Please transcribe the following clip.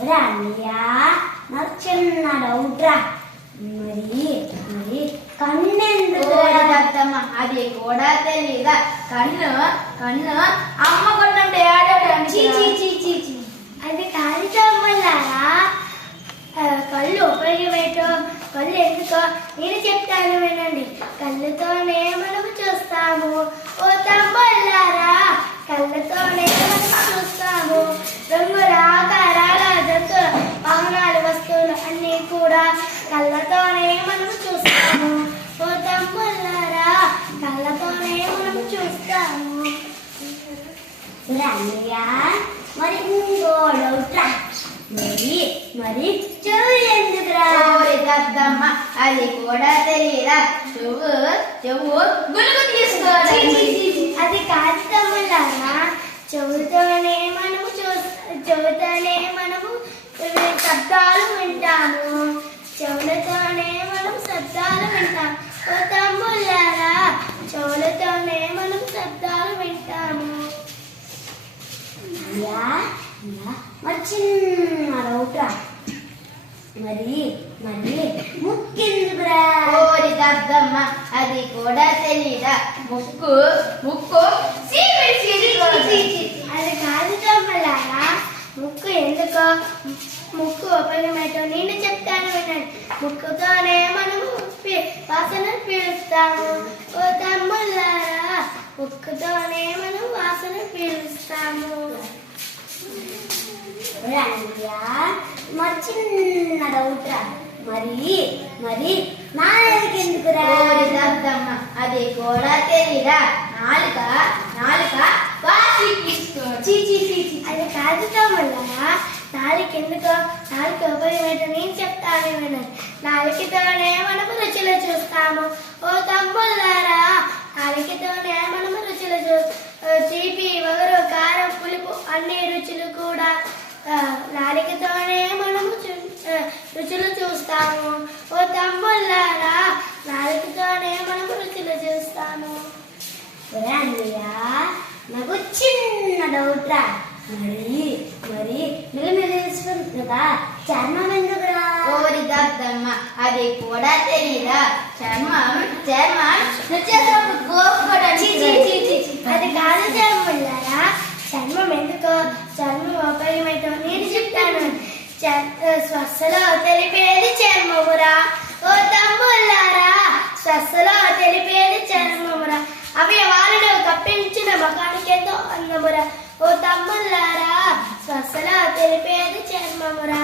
అన్నయ్య నాకు చిన్న డౌట్ రా. మరి మరి కన్నెందుకు దత్తమ్మ అది కూడా తెలీదా? కన్ను కన్ను అమ్మ కొట్టుంటే ఆడటానికి. అది కాలితమ్మలారా. కళ్ళు ఉపయోగమేటో కళ్ళు ఎందుకో నేను చెప్తాను వినండి. కళ్ళతోనే మనము చూస్తాము ఓ తమ్మలారా. కళ్ళతోనే మనం చూస్తాము. రంగుల ఆకారాల జంతువుల వాహనాల వస్తువులు అన్నీ కూడా కళ్ళతోనే మనం చూస్తాము ఓ తమ్మలారా. కళ్ళతోనే మనం చూస్తాము. అన్నయ్య మరి ఇంకో డౌట్ రా. మరి మరి చెవు ఎందుకురా? దత్తమ్మ అది కూడా తెలీదా? చెవు చెవు గులుగు తీసుకోవాలి. అది కాదు తమ్ములారా. చెవుతోనే మనము చెవుతోనే మనము శబ్దాలు వింటాము. చెవులతోనే మనం శబ్దాలు వింటాము ఓ తమ్ములారా. చెవులతోనే మనం శబ్దాలు వింటాము. మరి చిన్న డౌట్ రా. మరి మరి ముక్కెందుకురా? ఓరి దత్తమ్మ అది కూడా తెలీదా? ముక్కు ముక్కు అది కాదు తమ్ములారా. ముక్కు ఎందుకో ముక్కు ఉపయోగమేటో నేను చెప్తాను వినండి. ముక్కుతోనే మనము వాసన పీలుస్తాము ఓ తమ్ములారా. ముక్కుతోనే మనం వాసన పీలుస్తాము. మరి చిన్న డౌట్ రా. మరి మరి నాలుగు ఎందుకురా? దత్తమ్మ అది కూడా తెలీదా? నాలుక నాలుక అది కాదు తమ్ముళ్ళారా. నాలుగు ఎందుకో నాలుగు ఉపయోగమేటో నేను చెప్తాను వినండి. నాలుగుతోనే మనము రుచులు చూస్తాము ఓ తమ్ముళ్ళారా. నాలుగుతోనే మనము రుచులు తీపి వగరు కారం పులుపు అన్ని రుచులు కూడా నాలుగుతోనే మనము రుచులు చూస్తాము ఓ తమ్ముళ్ళారా. నాలుగుతోనే మనము రుచులు చూస్తాము. అన్నయ్య నాకు చిన్న డౌట్ రా. మరి మరి నువ్వు తెలుసుకుంది కదా చర్మం ఎందుకురా? ఓరి దత్తమ్మ అది కూడా తెలీదా? చర్మం చర్మం నచ్చేటప్పుడు గోపుకోవడానికి. అది కాదు చర్మలారా. చర్మం ఎందుకో చర్మం ఉపయోగమేటో నేను చెప్తాను. శ్వాసలో తెలిపేది చర్మమురా ఓ తమ్ముళ్ళారా. శ్వాసలో తెలిపేది చర్మమురా. అవయవాలను కప్పించిన ముఖానికి ఎంతో అందమురా ఓ తమ్ముళ్ళారా. శ్వాసలో తెలిపేది చర్మమురా.